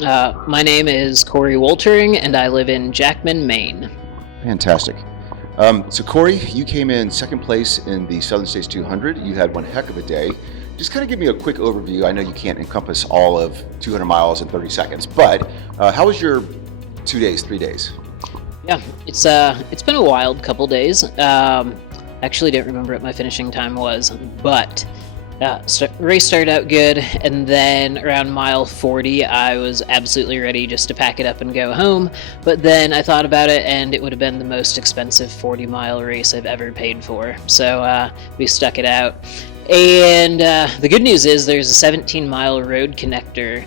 My name is Coree Wolterning, and I live in Jackman, Maine. Fantastic. So Corey, you came in second place in the Southern States 200. You had one heck of a day. Just kind of give me a quick overview. I know you can't encompass all of 200 miles in 30 seconds, but how was your 2 days, 3 days? Yeah, it's been a wild couple days. Actually, don't remember what my finishing time was, but race started out good, and then around mile 40, I was absolutely ready just to pack it up and go home. But then I thought about it, and it would have been the most expensive 40-mile race I've ever paid for. So we stuck it out. And the good news is there's a 17-mile road connector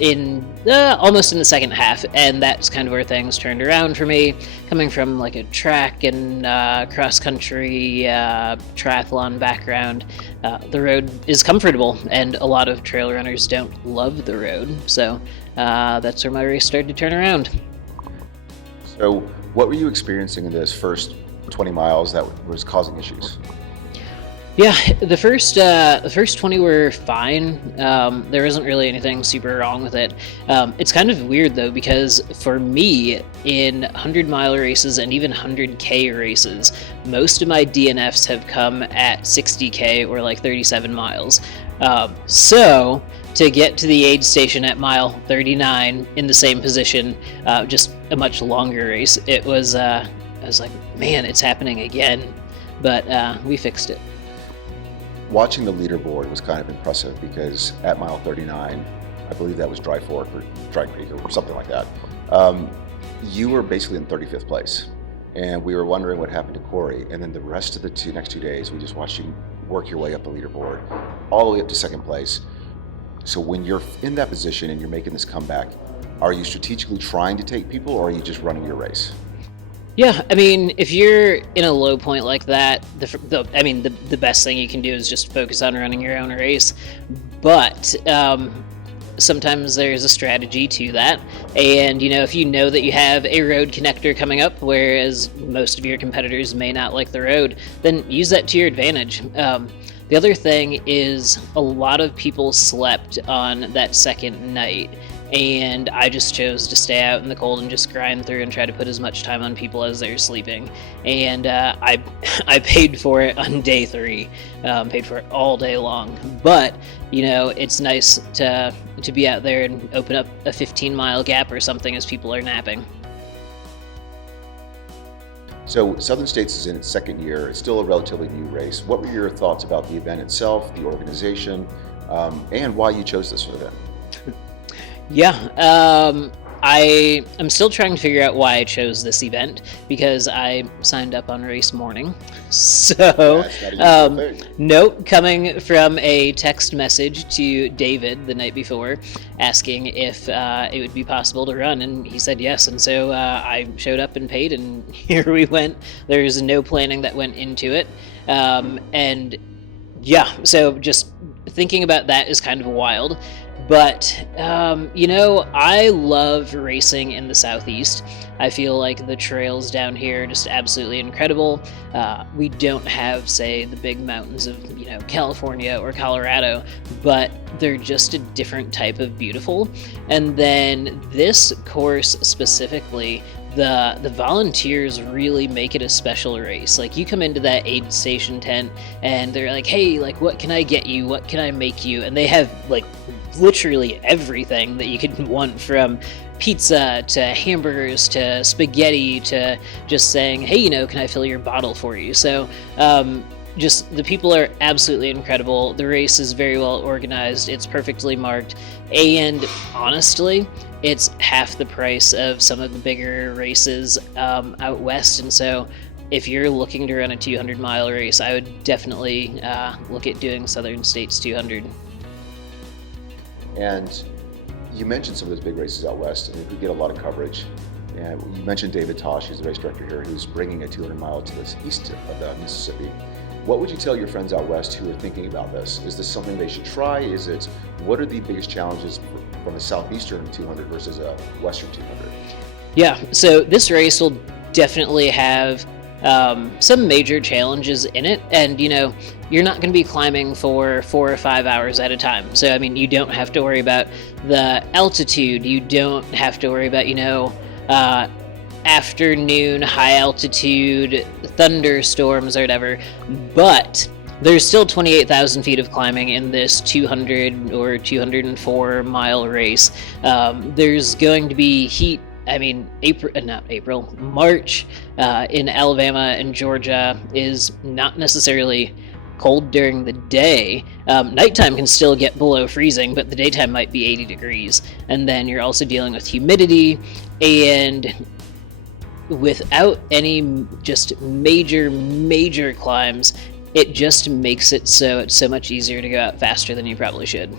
almost in the second half, and that's kind of where things turned around for me. Coming from like a track and cross-country triathlon background, the road is comfortable, and a lot of trail runners don't love the road, so that's where my race started to turn around. So what were you experiencing in this first 20 miles that was causing issues? Yeah, the first 20 were fine. There wasn't really anything super wrong with it. It's kind of weird though, because for me, in 100-mile races and even 100K races, most of my DNFs have come at 60K or like 37 miles. So to get to the aid station at mile 39 in the same position, just a much longer race, I was like, man, it's happening again. But we fixed it. Watching the leaderboard was kind of impressive because at mile 39, I believe that was Dry Fork or Dry Creek or something like that, you were basically in 35th place. And we were wondering what happened to Corey. And then the rest of the next 2 days, we just watched you work your way up the leaderboard, all the way up to second place. So when you're in that position and you're making this comeback, are you strategically trying to take people, or are you just running your race? Yeah, I mean, if you're in a low point like that, the best thing you can do is just focus on running your own race. But sometimes there's a strategy to that. And, if you know that you have a road connector coming up, whereas most of your competitors may not like the road, then use that to your advantage. The other thing is a lot of people slept on that second night. And I just chose to stay out in the cold and just grind through and try to put as much time on people as they're sleeping. And I paid for it on day 3, paid for it all day long. But it's nice to be out there and open up a 15-mile gap or something as people are napping. So Southern States is in its second year. It's still a relatively new race. What were your thoughts about the event itself, the organization, and why you chose this event? Yeah, I'm still trying to figure out why I chose this event, because I signed up on race morning. So, note coming from a text message to David the night before asking if it would be possible to run, and he said yes, and so I showed up and paid, and here we went. There's no planning that went into it, and yeah, so just thinking about that is kind of wild. But, I love racing in the Southeast. I feel like the trails down here are just absolutely incredible. We don't have, say, the big mountains of, California or Colorado, but they're just a different type of beautiful. And then this course specifically, the volunteers really make it a special race. Like, you come into that aid station tent and they're like, hey, like, what can I get you? What can I make you? And they have, like, literally everything that you could want, from pizza to hamburgers to spaghetti to just saying, hey, can I fill your bottle for you? So just the people are absolutely incredible. The race is very well organized. It's perfectly marked. And honestly, it's half the price of some of the bigger races out west. And so if you're looking to run a 200-mile race, I would definitely look at doing Southern States 200. And you mentioned some of those big races out west, and we get a lot of coverage. And you mentioned David Tosh, who's the race director here, who's bringing a 200-mile to the east of the Mississippi. What would you tell your friends out west who are thinking about this? Is this something they should try? What are the biggest challenges from a southeastern 200 versus a western 200? Yeah, so this race will definitely have some major challenges in it, and you're not going to be climbing for 4 or 5 hours at a time. So I mean, you don't have to worry about the altitude. You don't have to worry about afternoon high altitude thunderstorms or whatever. But there's still 28,000 feet of climbing in this 200 or 204 mile race. There's going to be heat. I mean, March in Alabama and Georgia is not necessarily cold during the day. Nighttime can still get below freezing, but the daytime might be 80 degrees. And then you're also dealing with humidity, and without any just major climbs, it just makes it so it's so much easier to go out faster than you probably should.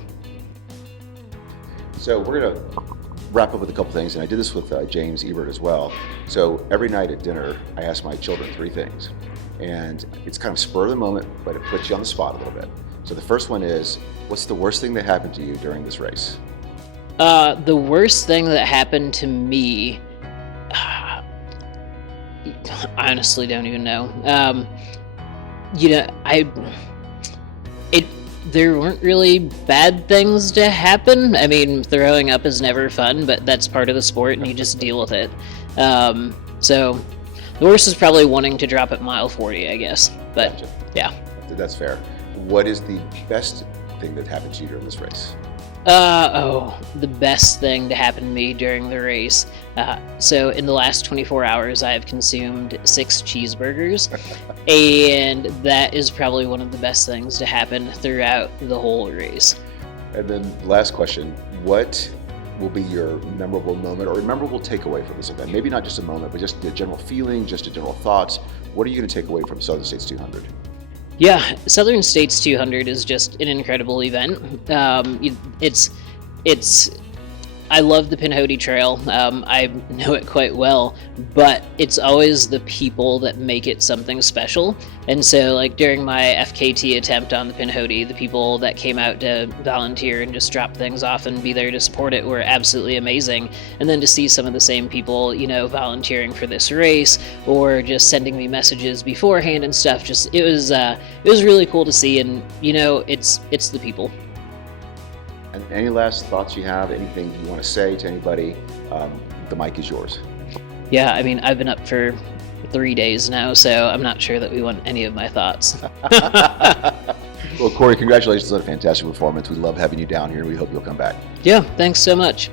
So we're going to wrap up with a couple things, and I did this with James Ebert as well. So every night at dinner, I ask my children 3 things, and it's kind of spur of the moment, but it puts you on the spot a little bit. So the first one is, what's the worst thing that happened to you during this race? The worst thing that happened to me, I honestly don't even know. There weren't really bad things to happen. I mean, throwing up is never fun, but that's part of the sport, and you just deal with it. So the worst is probably wanting to drop at mile 40, I guess. But Gotcha. Yeah. That's fair. What is the best thing that happened to you during this race? The best thing to happen to me during the race. So in the last 24 hours, I've consumed 6 cheeseburgers, and that is probably one of the best things to happen throughout the whole race. And then last question, what will be your memorable moment or memorable takeaway from this event? Maybe not just a moment, but just the general feeling, just a general thoughts. What are you going to take away from Southern States 200? Yeah, Southern States 200 is just an incredible event. I love the Pinhoti Trail. I know it quite well, but it's always the people that make it something special. And so, like during my FKT attempt on the Pinhoti, the people that came out to volunteer and just drop things off and be there to support it were absolutely amazing. And then to see some of the same people, volunteering for this race or just sending me messages beforehand and stuff, it was really cool to see. And it's the people. And any last thoughts you have, anything you want to say to anybody, the mic is yours. Yeah, I mean, I've been up for 3 days now, so I'm not sure that we want any of my thoughts. Well, Coree, congratulations on a fantastic performance. We love having you down here, and we hope you'll come back. Yeah, thanks so much.